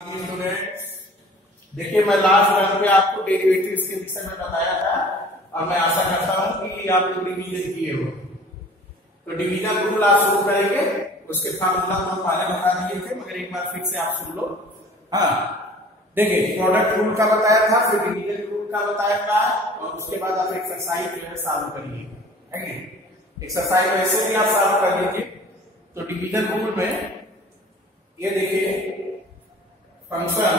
Students, देखिए मैं last term पे आपको डेरिवेटिव्स के विषय में बताया था और मैं आशा करता हूं कि आप लोग रिवीजन किए हो। तो डिवीजन रूल आप शुरू करेंगे, उसके फार्मूला को हम पहले बता दिए थे मगर एक बार फिर से आप सुन लो। हाँ देखिए, प्रोडक्ट रूल का बताया था, फिर डिवीजन रूल का बताया था और उसके बाद आप एक्सरसाइज जो है सॉल्व करिए। एक्सरसाइज वैसे भी आप सॉल्व कर लीजिए। तो डिवीजन रूल में ये देखिए, function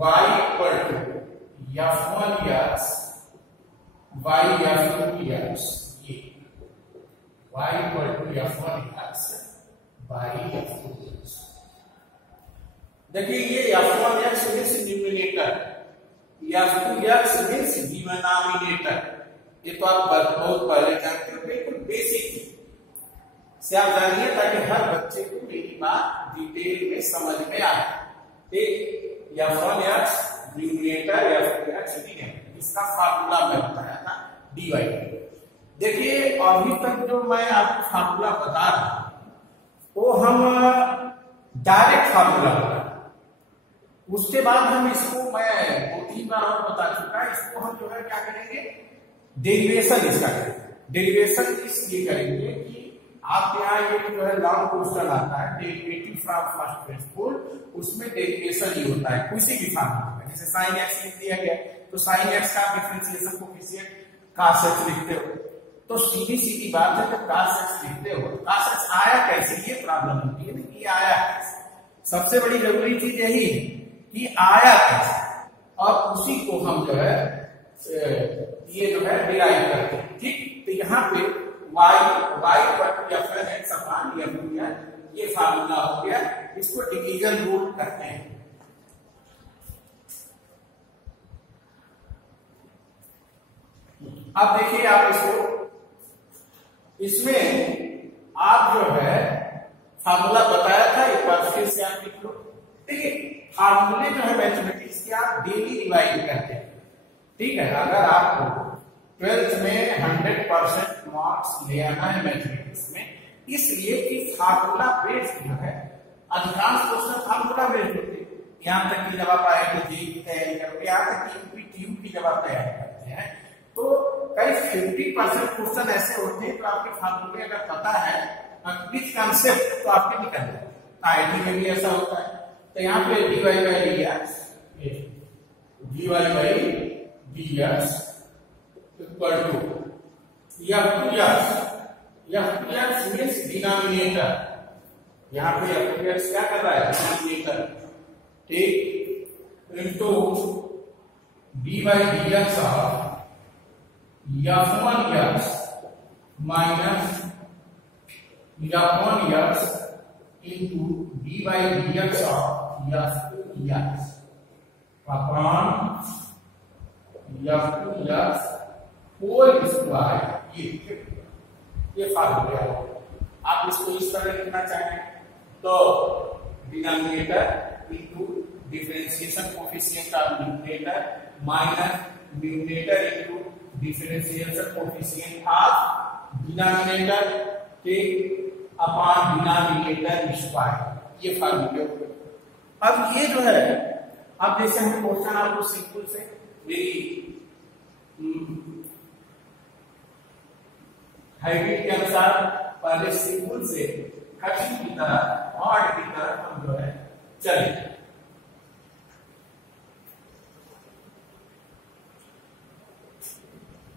y equal to f1x y f2x, ये y equal to f1x y f2x। देखिए ये f1x means numerator, f2x means denominator. ये तो आप बहुत पहले जानते हो, बिल्कुल बेसिक से आप जानिए ताकि हर बच्चे को मेरी बात डिटेल में समझ में आए। f1x न्यूमरेटर, f2x डिनोमिनेटर, इसका फार्मूला मैं बताया था dy। देखिए अभी तक जो मैं आपको फार्मूला बता रहा हूं वो हम डायरेक्ट फार्मूला बता, उसके बाद हम इसको मैं 2-3 बार और बता चुका है। इसको हम जो है क्या करेंगे, डेरिवेशन इसका करेंगे। डेरिवेशन इसलिए करेंगे कि आप यहाँ ये जो है लॉन्ग क्वेश्चन आता है डेरिवेटिव फ्रॉम फर्स्ट प्रिंसिपल, उसमें डेरिवेशन ही होता है किसी भी फार्मूला में। जैसे sin x लिख दिया गया तो sin x का डिफरेंशिएशन कोएफिशिएंट cos x लिखते हो, तो सीधी सीधी बात है जब cos x लिखते हो, cos x आया कैसे, ये प्रॉब्लम होती है ना कि आया कैसे। सबसे बड़ी जरूरी चीज यही है कि आया कैसे, और उसी को हम जो है ये जो है डिराइव करते हैं। ठीक, तो यहाँ पे y पर f(x) अपॉन f(2), ये फार्मूला हो गया। इसको डिवीजन रूल कहते हैं। अब देखिए आप इसमें आप जो है फार्मूला बताया था, एक बार फिर से आप लिख लो। देखिए फार्मूले जो है मैथमेटिक्स के आप डेली रिवाइज करते हैं। ठीक है, अगर आपको 12th में 100% मार्क्स ले आना है मैथमेटिक्स में, इसलिए कि फार्मूला बेस्ड जो है अधिकांश क्वेश्चन फार्मूला बेस्ड होते हैं। यहाँ तक कि जब आप आईआईटी जेईई की तैयारी करोगे, यहाँ तक कि यूपीटीयू की जब आप तैयारी करते हैं तो कई 50% क्वेश्चन ऐसे होते हैं तो आपके फार्मूले अगर पता है विथ कंसेप्ट तो आपके निकल जाए। आईआईटी में भी ऐसा होता है। तो यहाँ पे dy by dx equal to f2x means denominator. यहाँ पे f2x क्या कर रहा है, डिनोमिनेटर। ठीक, into dy by dx of f1x minus f1x into dy by dx of f2x upon f2x whole square. ये फार्मूला है। आप इसको इस तरह लिखना चाहें तो denominator into differentiation coefficient of numerator minus numerator into differentiation coefficient of denominator के अपॉन डिनोमिनेटर स्क्वायर। ये फार्मूला। अब ये जो है, अब जैसे हम क्वेश्चन आपको सिंपल से मेरी हैबिट के अनुसार पहले सिंपल से कठिन की तरह हार्ड की तरफ हम जो है चले।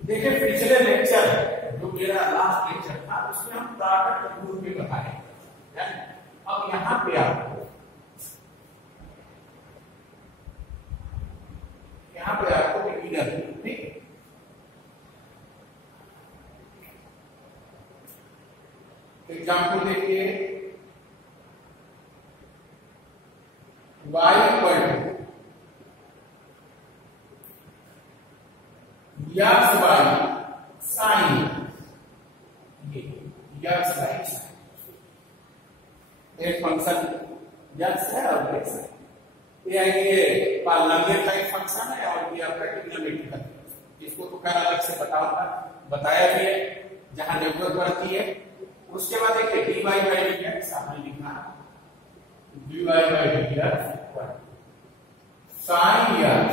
देखिए पिछले लेक्चर जो मेरा लास्ट लेक्चर था उसमें हम प्रोडक्ट रूल भी बताए। अब यहाँ पे आपको डिवीजन, ठीक, एग्जाम्पल देखिए, y equal to x by sine, x by sine, एक फंक्शन x है और एक साइन, ये पॉलिनोमियल टाइप फंक्शन है और ये आपका ट्रिग्नोमेट्रिकल। इसको तो खैर अलग से बताऊंगा, बताया भी है जहां जरूरत पड़ती है। उसके बाद देखिए dy by dx आपने लिखना dy by dx sin x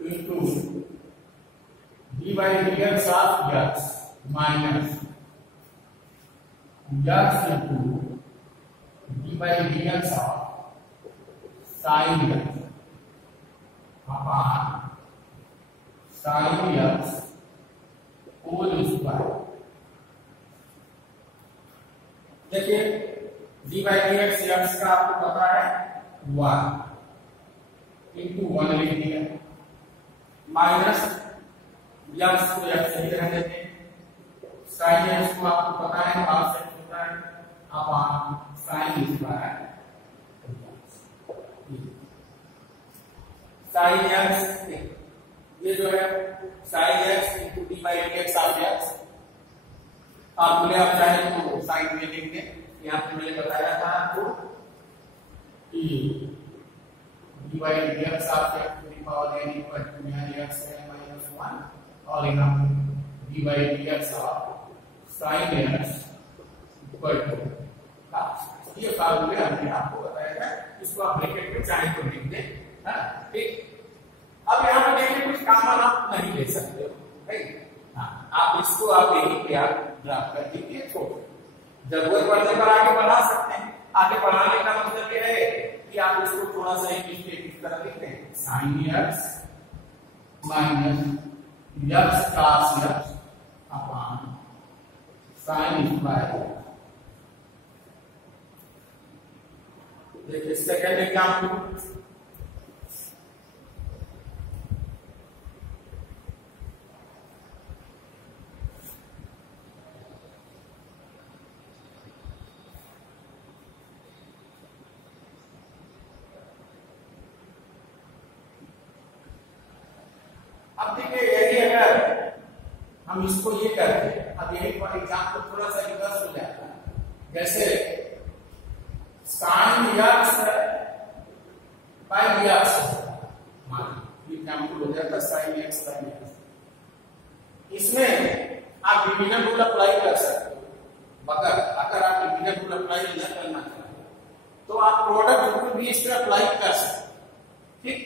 into dy by dx of x minus x into dy by dx of sin x upon sin x whole square। देखिए D by d x x का आपको पता है 1 into 1 लिख दिया minus x को x से रह देते हैं साइन एक्स को आपको पता है हाफ से होता है upon sine square sine x ये जो है sine x into D by d x of x आप बोले आप चाहे तो साइन में लिख दें यहाँ पे मैंने बताया था आपको कि d by d x of x to the power n equal to यहाँ एक्स है माइनस 1 और यहाँ d by d x of sine x equal to ये फार्मूले हमने आपको बताया था इसको आप ब्रैकेट में चाहे तो लिख दें हाँ ठीक। अब यहाँ पे देखिए कुछ कॉमन आप नहीं ले सकते हो राइट हाँ आप इसको आप यही पे आप ड्राफ्ट कर दीजिए तो जरूरत पड़ने पर आगे बढ़ा सकते हैं। आगे बढ़ाने का मतलब यह है कि आप इसको थोड़ा सा इंग्लिश में इस तरह लिखते हैं sin x minus x cos x upon sin square. देखिए सेकंड एग्जांपल अब देखिए यदि अगर हम इसको ये करते हैं अब यही फॉर एग्जाम्पल थोड़ा सा रिवर्स हो जाता है जैसे sin x बाय x मान एग्जाम्पल हो जाता sin x बाय x इसमें आप डिवीजन रूल अप्लाई कर सकते हो मगर अगर आप डिवीजन रूल अप्लाई न करना चाहते तो आप प्रोडक्ट रूल भी इस पर अप्लाई कर सकते हो ठीक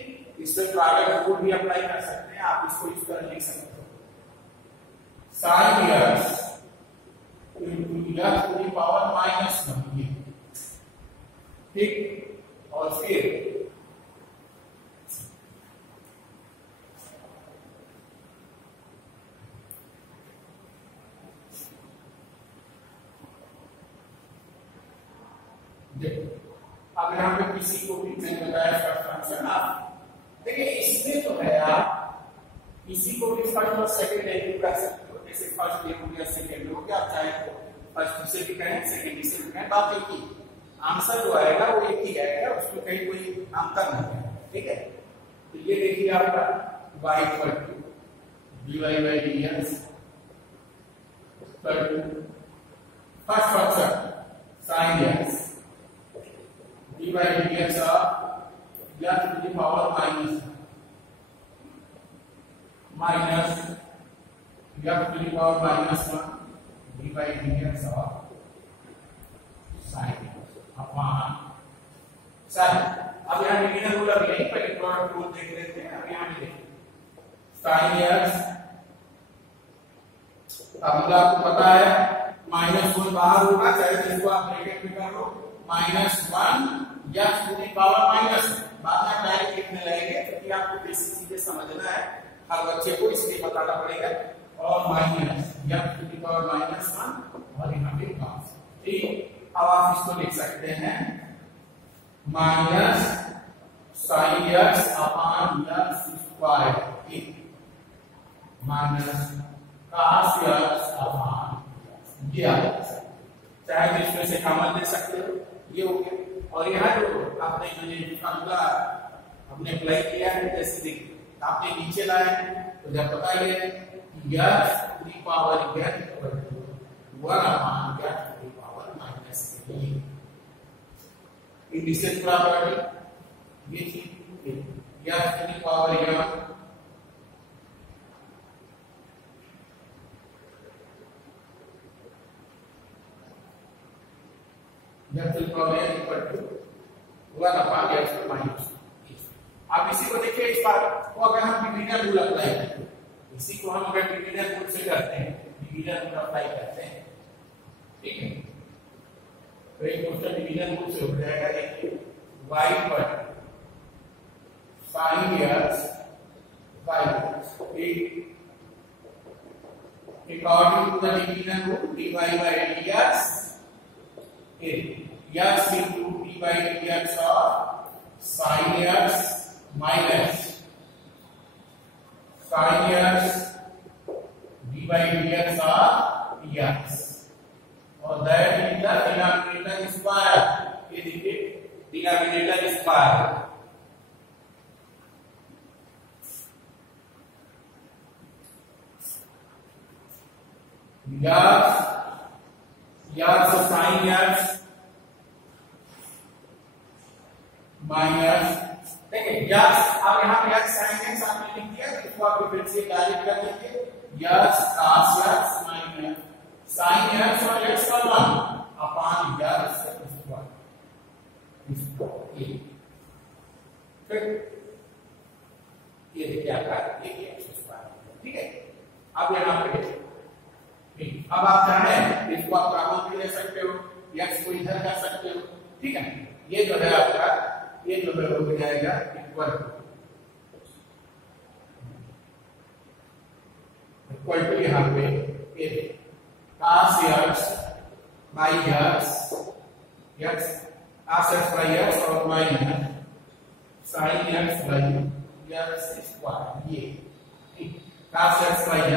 इससे प्रोडक्ट रूल भी अप्लाई कर सकते हैं आप इसको इस तरह लिख सकते हो sin x into x to the power -1 ठीक और फिर देखो अब यहाँ पे किसी को भी मैंने बताया फंक्शन आप देखिए इसमें तो है आप इसी को भी फर्स्ट और सेकंड डेरिवेटिव कर सकते हो जैसे फर्स्ट डेरिवेटिव या सेकंड डेरिवेटिव आप चाहे तो फर्स्ट से भी कहें सेकंड से भी कहें बात एक ही आंसर जो आएगा वो एक ही आएगा उसमें कहीं कोई अंतर नहीं है ठीक है। तो ये देखिए आपका y equal to dy by dx equal to first function sin x dy by dx of x to the power minus x to the power -1 dy by dx of sin upon sin अब यहाँ division rule अभी नहीं पहले product rule देख लेते हैं अब यहाँ भी देखिए sin x अब आपको पता है -1 बाहर होगा चाहे जिसको आप ब्रैकेट में कर लो -1 x to the power minus बाद में डायरेक्ट लिखने लगेंगे क्योंकि आपको बेसिक चीजें समझना है हर बच्चे को इसलिए बताना पड़ेगा और minus x to the power -1 और यहाँ पे cos ठीक। अब आप इसको लिख सकते हैं minus sin x upon x square ठीक माइनस cos x अपॉन ये आप चाहे तो इसमें से कॉमन ले सकते हो ये हो गया और यहाँ जो आपने फॉर्मूला हमने अप्लाई किया है जैसे देखिए आपने नीचे लाया है तो जब पता ही है कि x to the power n equal to 1 upon x to the power -3 indices property ये थी x to the power n x to the power n equal to 1 upon x to minus। आप इसी को देखिए, इस बार को अगर हम डिवीजन रूल अप्लाई करें, इसी को हम अगर डिवीजन रूल से करते हैं, डिवीजन रूल अप्लाई करते हैं, ठीक है, तो एक क्वेश्चन डिवीजन रूल से हो जाएगा। देखिए y पर sin x y according to the division rule dy by dx x into d by dx of sin x minus sin x d by dx of x, और that is the denominator square। ये देखिए denominator square, yes sine x minus, देखिए yes, अब यहाँ पे yes sine x आपने लिख दिया, इसको आप डिफरेंशिएट डायरेक्ट कर देंगे, yes cos x minus sine x और एक्स का 1 अपॉन यस स्क्वायर, फिर ये देखिए आपका ये एक्स स्क्वायर, ठीक है। अब यहाँ पे ठीक, अब आप चाहें इसको आप कॉमन भी ले सकते हो, एक्स को इधर कर सकते हो, ठीक है। ये जो है आपका, ये जो है हो जाएगा इक्वल टू यहाँ पे ये cos x by x cos x by x और minus sin x by x square, ये ठीक, cos x by x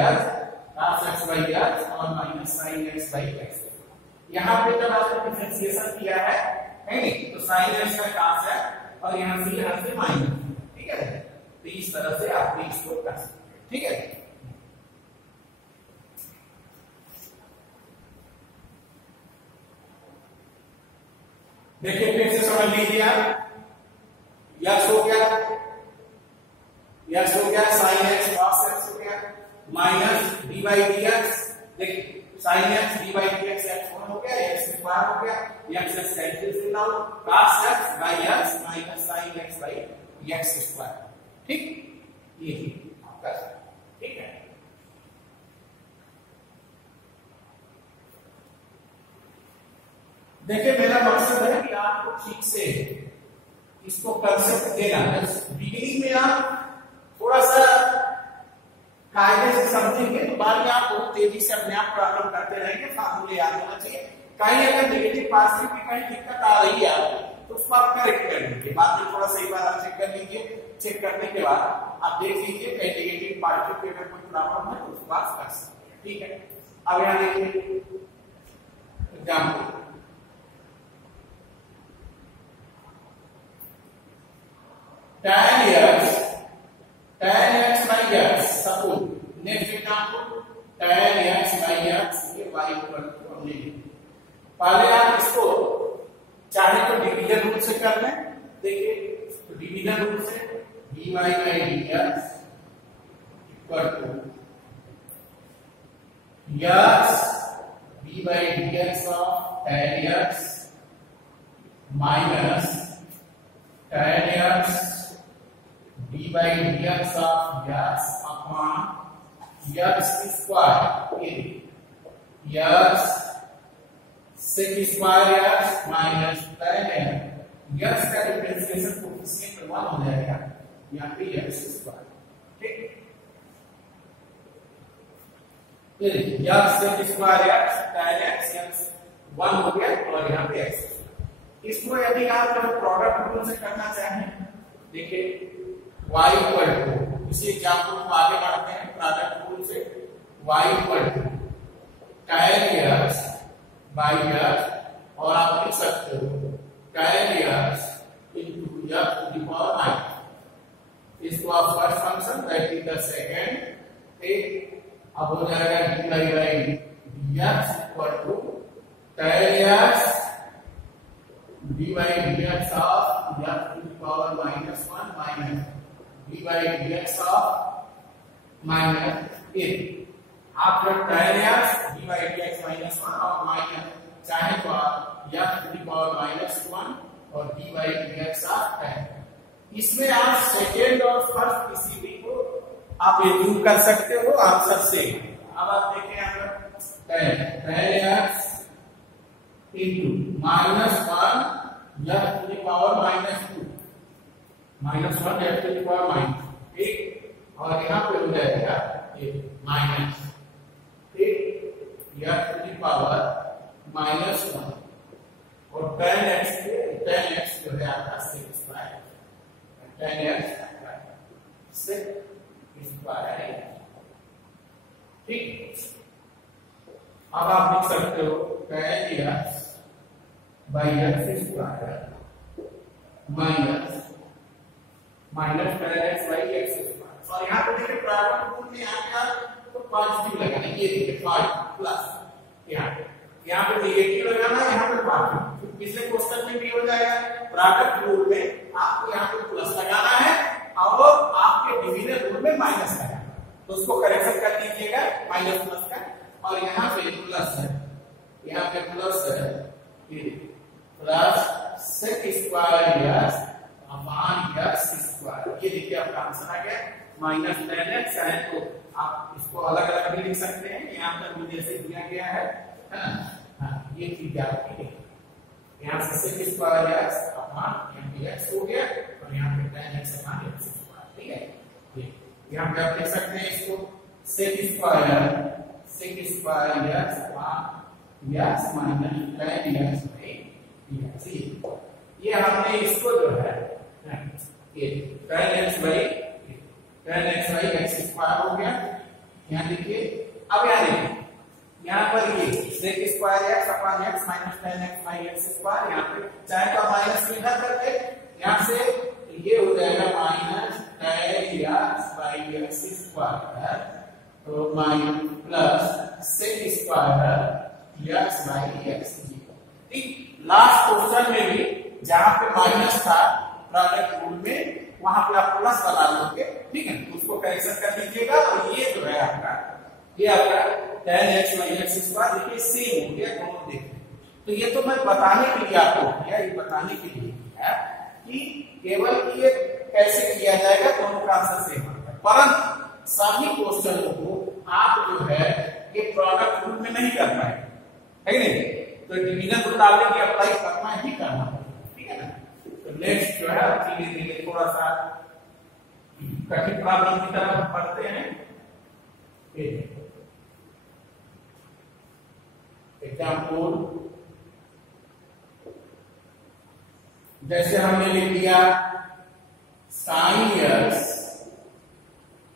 और minus sin x by x। यहाँ पे जब आपने डिफरेंशिएशन किया है नहीं, तो sin x का cos है और यहाँ से माइनस, ठीक है। तो इस तरह से आप इसको कर सकते हैं, ठीक है। देखिए फिर से समझ लीजिए आप, यस हो गया sin x cos x हो गया माइनस dy dx, देखिए sin x dy dx x1 हो गया, x स्क्वायर हो गया, x कैंसिल से now cos x by x minus sin x by x square, ठीक, ये आपका, ठीक है। देखिए मेरा मकसद है कि आपको ठीक से इसको कंसेप्ट देना है। बिगिनिंग में आप थोड़ा सा कायदे से समझेंगे तो बाद में आप बहुत तेजी से अपने आप प्रॉब्लम करते रहेंगे, फार्मूले याद होना चाहिए। कहीं अगर नेगेटिव पॉजिटिव की कहीं दिक्कत आ रही है आपको तो उसको आप करेक्ट कर लीजिए, बाद में थोड़ा सा एक बार आप चेक कर लीजिए, चेक करने के बाद आप देख लीजिए कहीं नेगेटिव पॉजिटिव की अगर कोई प्रॉब्लम है तो उसको आप कर सकते हैं, ठीक है। अब यहाँ देखिए example, tan x by x, suppose next example tan x by x, ये y इक्वल टू हमने, पहले आप इसको चाहे तो डिवीजन रूल से कर लें, देखिए तो डिवीजन रूल से dy by dx equal to x d by dx of tan x minus tan x d by dx of x upon x square, x sec square x minus tan x का differentiation coefficient 1 हो जाएगा, यहाँ पे x square, ठीक। फिर x sec square x tan x 1 हो गया और यहाँ पे x। इसको यदि आप प्रोडक्ट रूल से करना चाहें, देखिए y इक्वल टू, इसी एग्जांपल को आगे बढ़ते हैं प्रोडक्ट रूल से, y equal to tan x by x, और आप लिख सकते हो tan x into x to the power 9, इसको आप first function that is the second, ठीक। अब हो जाएगा dy by dx equal to tan x d by dx of x to the power minus 1 minus d by dx of minus 8। आप जब tan x d by dx minus 1 और minus चाहे तो आप f टू द पावर -1 और dy dx of tan। इसमें आप second और फर्स्ट किसी भी को आप ये दूर कर सकते हो आंसर से। अब आप देखें यहाँ पर tan x into -1 f to the power -2 -1 f to the power -2, ठीक। और यहाँ पे हो जाएगा ये माइनस, ठीक, f to the power -1 और tan x जो है आपका 6 स्क्वायर, tan x 6 स्क्वायर, ठीक। अब आप लिख सकते हो tan x by x square minus tan x by x square. और यहाँ पे देखिए प्रारंभ रूप में आपका तो पॉजिटिव लगाना, ये देखिए 5 प्लस, यहाँ पे नेगेटिव लगाना है, यहाँ पे पॉजिटिव। पिछले क्वेश्चन में भी हो जाएगा, प्रोडक्ट रूल में आपको यहाँ पे प्लस लगाना है और आपके डिवीजन रूल में माइनस लगाना है, तो उसको करेक्शन कर दीजिएगा माइनस प्लस का। और यहाँ पे प्लस है, यहाँ पे प्लस है, plus sec square x upon x square. ये देखिए आपका आंसर आ गया माइनस tan x है, तो आप इसको अलग अलग भी लिख सकते हैं, यहाँ पर मुझे जैसे दिया गया है ना। हाँ, ये चीज आपकी यहाँ से सेक स्क्वायर यस अपॉन यहाँ पे x हो गया और यहाँ पे tan x upon x square, ठीक है। यहाँ पे आप लिख सकते हैं इसको sec square x upon x minus tan x by dx। ये हमने इसको जो है ये tan x by x square हो गया। यहाँ देखिए, अब यहाँ देखिए, यहाँ पर ये sec square x upon x minus tan x by x square, यहाँ पे चाहे तो माइनस को इधर कर दे, यहाँ से ये हो जाएगा minus tan x by x square तो minus plus sec square x by x, ठीक। लास्ट क्वेश्चन में भी जहां पे माइनस था प्रोडक्ट रूल में, वहां पे आप प्लस बना लोगे, ठीक है, उसको करेक्शन कर लीजिएगा। और ये जो है आपका tan x by x square देखिए सेम हो गया दोनों, देखें। तो ये तो मैं बताने के लिए आपको किया, ये बताने के लिए किया कि केवल ये कैसे किया जाएगा, दोनों का आंसर सेम आता है। परंतु सभी क्वेश्चनों को आप जो है ये प्रोडक्ट रूल में नहीं कर पाए, है नहीं, तो डिवीजन रूल डालने की अप्लाई करना ही करना, ठीक है ना। तो नेक्स्ट जो है धीरे धीरे थोड़ा सा कठिन प्रॉब्लम की तरफ बढ़ते हैं। एग्जाम्पल जैसे हमने लिख दिया sin x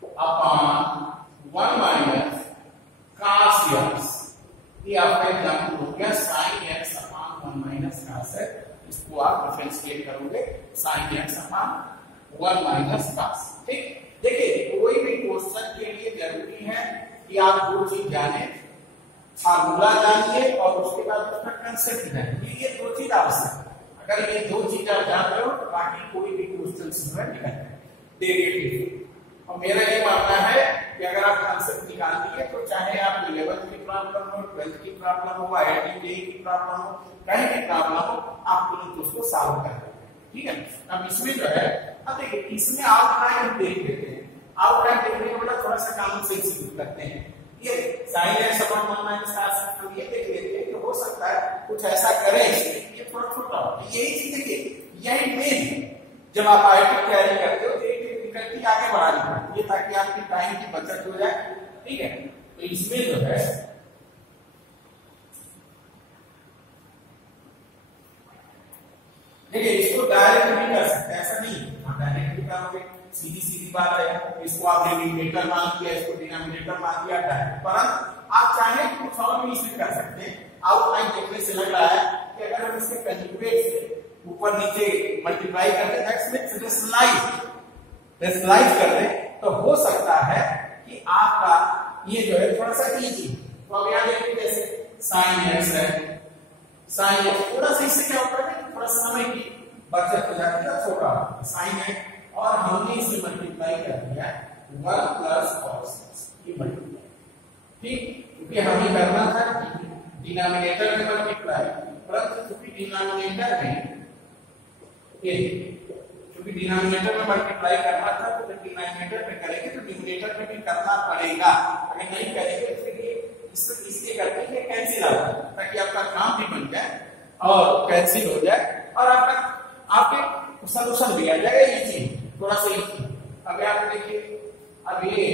upon 1 minus cos x, ये आपका एग्जाम्पल हो गया sin x upon 1 minus cos x। इसको आप डिफरेंशिएट करोगे sin x upon 1 minus cos, ठीक। देखिए कोई भी क्वेश्चन के लिए जरूरी है कि आप दो चीज जाने, फार्मूला जानिए और उसके बाद उसका कंसेप्ट जानिए, ये दो चीज आवश्यक है। अगर ये दो चीज आप जान रहे हो तो बाकी कोई भी क्वेश्चन में निकल जाए। और मेरा ये मानना है कि अगर आप कंसेप्ट निकाल दिए तो चाहे आप 11th की प्रॉब्लम हो, 12th की प्रॉब्लम हो, IIT JEE की प्रॉब्लम हो, कहीं भी प्रॉब्लम हो, आप तुरंत उसको सॉल्व कर देते हैं, ठीक है। अब इसमें जो है, अब देखिए इसमें आउटलाइन हम देख लेते हैं। आउटलाइन देखने के बाद थोड़ा सा कॉमन सेंस यूज करते हैं। ये sin x upon 1 minus cos x, हम ये देख लेते हैं कि हो सकता है कुछ ऐसा करें ये थोड़ा छोटा हो। यही चीज देखिए, यही मेन है जब आप IIT की तैयारी करते हो तो एक डिफिकल्टी आगे बढ़ानी पड़ती है ताकि आपकी टाइम की बचत हो जाए, ठीक है। तो इसमें जो है देखिए इसको डायरेक्ट भी कर सकते हैं, ऐसा नहीं है डायरेक्ट भी करोगे, सीधी सीधी बात है। इसको आपने न्यूमरेटर मान दिया, इसको डिनोमिनेटर मान दिया डायरेक्ट, परंतु आप चाहे तो कुछ और भी इसमें कर सकते हैं। आउटलाइन देखने से लग रहा है कि अगर हम इसके कंजुगेट से ऊपर नीचे मल्टीप्लाई करते हैं, दैट्स मींस रेशनलाइज कर दें, तो हो सकता है कि आपका ये जो है थोड़ा सा इजी। तो अब यहाँ देखिए जैसे sin x है, sin x थोड़ा सा इससे क्या होता है, थोड़ा समय की बचत हो जाती है, छोटा sin है और हमने इसे मल्टीप्लाई कर दिया 1 प्लस cos x, ये मल्टीप्लाई, ठीक। क्योंकि हमें करना था डिनोमिनेटर में मल्टीप्लाई, परंतु डिनोमिनेटर में ये, क्योंकि डिनोमिनेटर में मल्टीप्लाई करना था तो डिनोमिनेटर में करेंगे तो न्यूमरेटर में भी करना पड़ेगा, अगर नहीं करेंगे तो फिर ये इसके करके ये कैंसिल आ जाए, ताकि आपका काम भी बन जाए और कैंसिल हो जाए और आपके सॉल्यूशन भी आ जाएगा। ये चीज थोड़ा सा अब यहाँ पे देखिए, अब ये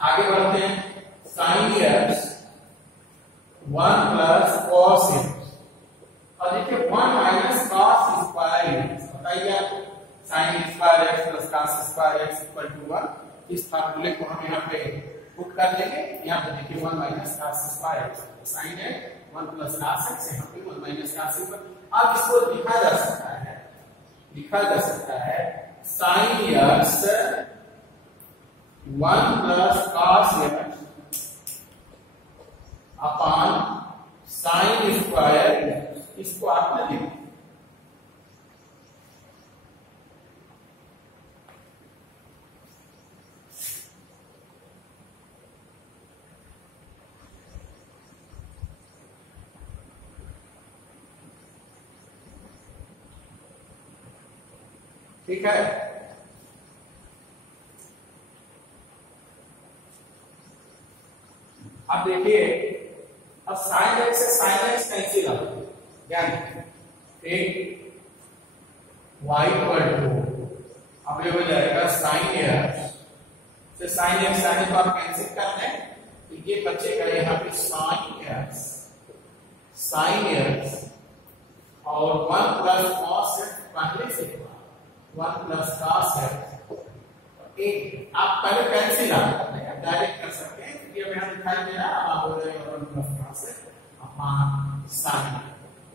आगे बढ़ते हैं, sine x 1 plus cos x, और देखिए 1 माइनस कॉस स्क्वायर एक्स, बताइए आप sine square x plus cos square x equal to 1, इस फार्मूले को हम यहाँ पे पुट कर देंगे। यहाँ पे देखिए 1 minus cos square x, sine है 1 प्लस कॉस एक्स, यहाँ पे 1 माइनस कॉस एक्स। अब इसको लिखा जा सकता है sign x 1 plus cos x upon sine square x, इसको आपने लिखा। ठीक है, अब देखिए, अब साइन एक्स से साइन एक्स कैंसिल आ जाएगा, ठीक, y इक्वल टू अब ये हो जाएगा साइन एक्स से साइन एक्स आने को आप कैंसिल कर दें तो ये बचेगा यहाँ पे साइन एक्स और 1 प्लस कॉस एक्स, पहले से 1 प्लस कॉस एक्स, एक आप पहले कैंसिल डायरेक्ट कर सकते हैं, ये यहाँ दिखाई दे रहा है, अब हो जाएगा 1 plus cos x upon sine,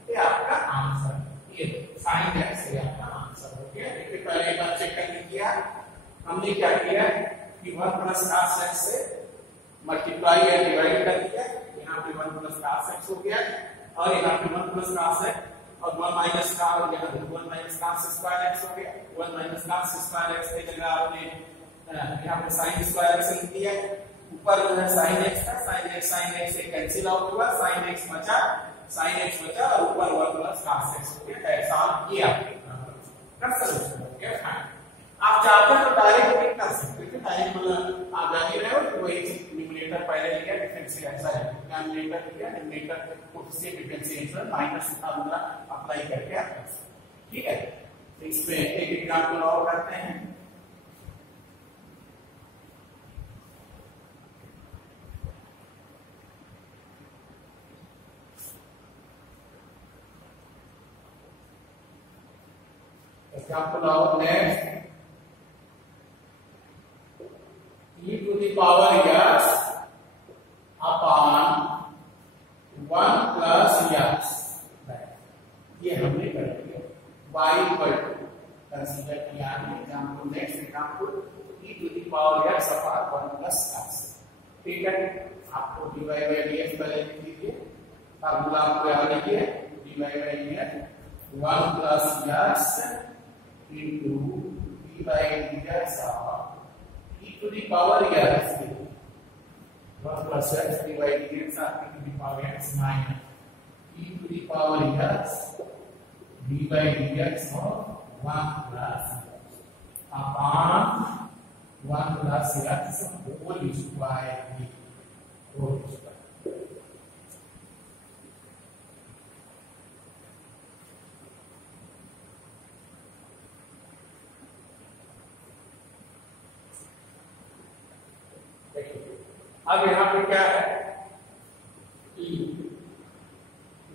ये आपका आंसर, ये साइन एक्स ये आपका आंसर हो गया। देखिए पहले एक बार चेक कर लीजिए, हमने क्या किया कि 1 प्लस कॉस एक्स से मल्टीप्लाई या डिवाइड कर दिया, यहाँ पे 1 प्लस कॉस एक्स हो गया और यहाँ पे 1 प्लस कॉस एक्स और 1 माइनस का और यहाँ 1 माइनस कॉस स्क्वायर एक्स हो गया। 1 माइनस कॉस स्क्वायर एक्स की जगह आपने यहाँ पे साइन स्क्वायर एक्स लिख दिया, ऊपर जो है साइन एक्स था, साइन एक्स से कैंसिल आउट हुआ, साइन एक्स बचा और ऊपर 1 प्लस कॉस एक्स हो गया। ऐसा आप किया कर सकते हैं। आप चाहते हैं तो डायरेक्ट भी कर सकते हैं, डायरेक्ट मतलब आप जान ही रहे हो कि वही न्यूमरेटर पहले लिया, डिफरेंशियल ऐसा है, न्यूमरेटर लिया, numerator coefficient differentiation minus formula apply करके आप कर सकते हैं। ठीक है, तो इसमें एक एग्जांपल और करते हैं। Example of next e to the power x upon 1 plus x, ये हमने कर दिया। y इक्वल टू कंसीडर किया है example, next example e to the power x upon 1 plus x। ठीक है, आपको dy by dx पहले लिख लीजिए, फार्मूला आपको याद रखिए, dy by dx 1 plus x into d by dx upon e to the power x, 1 plus x divided dx e to the power x minus e to the power x d by dx of 1 plus x upon 1 plus x whole square whole square। अब यहाँ पे क्या है,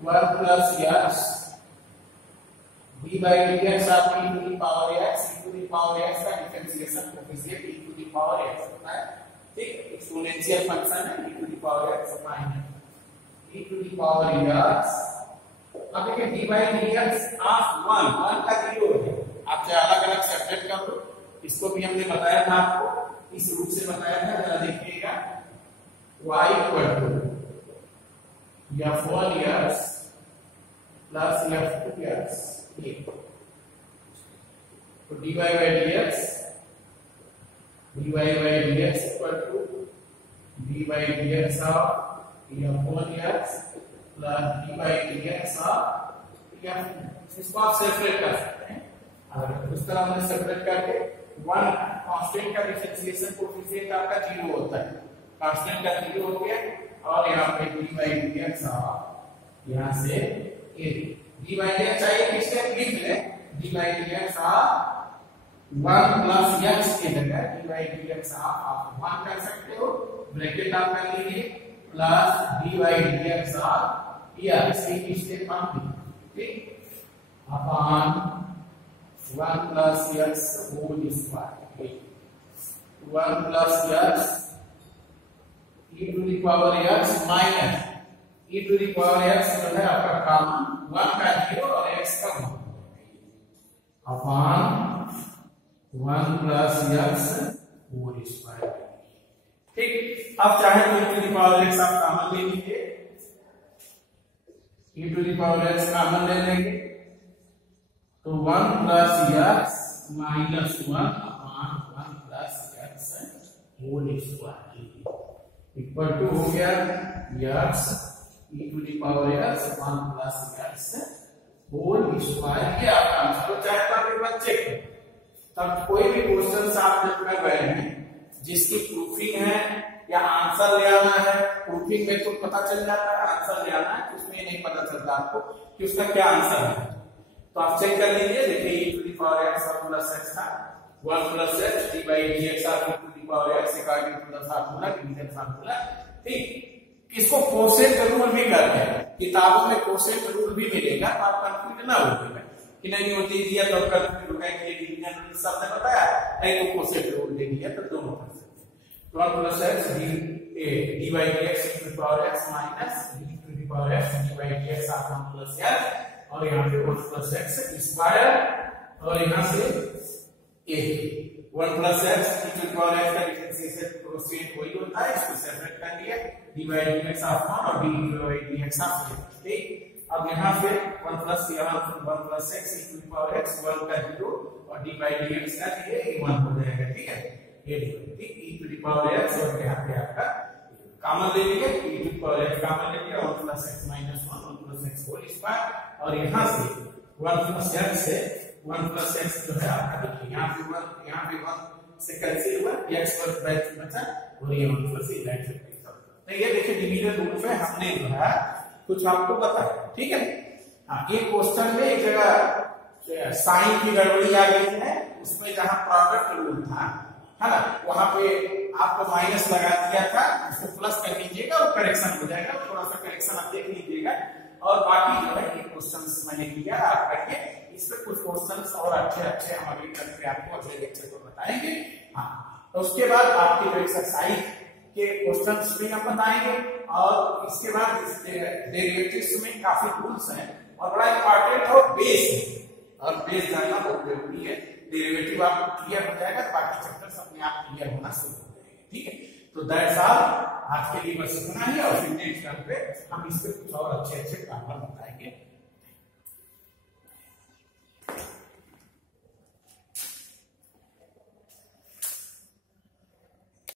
1 plus x d by dx आप e to the power x, e to the power x का differentiation coefficient e to the power x होता है, ठीक, एक्सपोनेंशियल फंक्शन है e to the power x minus e to the power x। अब देखिए d by dx of 1 का 0 है, आप चाहे अलग अलग सेपरेट कर लो, इसको भी हमने बताया था आपको, इस रूप से बताया था, जरा देखिएगा y equal to f1x plus f2x, तो dy by dx equal to dy by dx of f1x plus dy by dx of क्या इसको आप सेपरेट कर सकते हैं। अगर इस तरह हमने सेपरेट करके वन कांस्टेंट का डिफरेंशिएशन कोएफिशिएंट आपका 0 होता है, कांस्टेंट का 0 हो गया और यहाँ पे डी बाई डी एक्स यहाँ से A D by d x चाहिए किसके लिख ले D by d x 1 plus x के जगह डी बाई डी एक्स आप 1 कर सकते हो, ब्रैकेट आप कर लीजिए plus d by d x x की स्टेप हम ठीक upon 1 plus x whole square 1 plus x e to the power x minus e to the power x जो है आपका कॉमन 1 का 0 और x का 1 upon 1 plus x whole square. ठीक, अब चाहे तो e to the power x आप कॉमन ले लीजिए, e to the power x common ले लेंगे तो 1 plus x minus 1 upon 1 plus x whole square equal to हो गया x e to the power x 1 plus x whole square. ये आपका आंसर हो चाहे तो आप एक बार चेक करें। तब कोई भी क्वेश्चन आप जब कर रहे हैं जिसकी प्रूफिंग है या आंसर ले आना है, प्रूफिंग में तो पता चल जाता है, आंसर ले आना है उसमें नहीं पता चलता आपको कि उसका क्या आंसर है, तो आप चेक कर लीजिए। देखिए e to the power x 1 plus x था 1 plus x d by d x power x according to the formula division formula. ठीक, इसको कोसेंट रूल भी करते हैं, किताबों में कोसेंट रूल भी मिलेगा तो आप कंफ्यूज ना होइएगा कि नहीं होती दिया तो कंफ्यूज हो गए कि डिवीजन रूल सब ने बताया नहीं तो कोसेंट रूल दे दिया तो दोनों कर सकते हैं। 1 plus x d by d x to the power x minus d to the power x d by d x आप 1 प्लस x और यहां पे 1 प्लस x स्क्वायर और यहां से a 1 plus x e to the power x का differentiation coefficient वही होता है, इसको सेपरेट कर दिया dy dx ऑफ 1 और dy dx ऑफ 0। ठीक, अब यहां पे 1 plus x e to the power x 1 का 0 और dy dx का ये 1 हो जाएगा। ठीक है, ये ठीक e to the power x और यहां पे आपका कॉमन ले लिया e to the power x common ले लिया 1 plus x minus 1 plus x whole square और यहां से 1 प्लस x से 1 प्लस x जो है आपका देखिए यहाँ पे 1 से कैंसिल हुआ x पर बैठ बचा और ये 1 प्लस ये बैठ सकता है। तो ये देखिए डिवीजन रूल में हमने जो है कुछ आपको बताया। ठीक है, हाँ ये क्वेश्चन में एक जगह साइन की गड़बड़ी आ गई है, उसमें जहां प्रोडक्ट रूल था है ना वहां पे आपको माइनस लगा दिया था, उसको प्लस कर लीजिएगा वो करेक्शन हो जाएगा, थोड़ा सा करेक्शन आप देख लीजिएगा। और बाकी जो है ये क्वेश्चंस मैंने किया आप करिए, इस पे कुछ क्वेश्चंस और अच्छे हम अगले क्लास में आपको अगले लेक्चर को बताएंगे। हाँ, तो उसके बाद आपके जो एक्सरसाइज के क्वेश्चंस भी हम बताएंगे और इसके बाद डेरिवेटिव्स में काफी रूल्स हैं और बड़ा इंपॉर्टेंट है बेस, और बेस जानना बहुत जरूरी है। डेरिवेटिव आपको क्लियर हो जाएगा तो बाकी चैप्टर्स अपने आप क्लियर होना शुरू हो जाएंगे। ठीक है, तो दैट्स ऑल, आज के लिए बस इतना ही और फिर नेक्स्ट टाइम पे हम इस पे कुछ और अच्छे काम बताएंगे।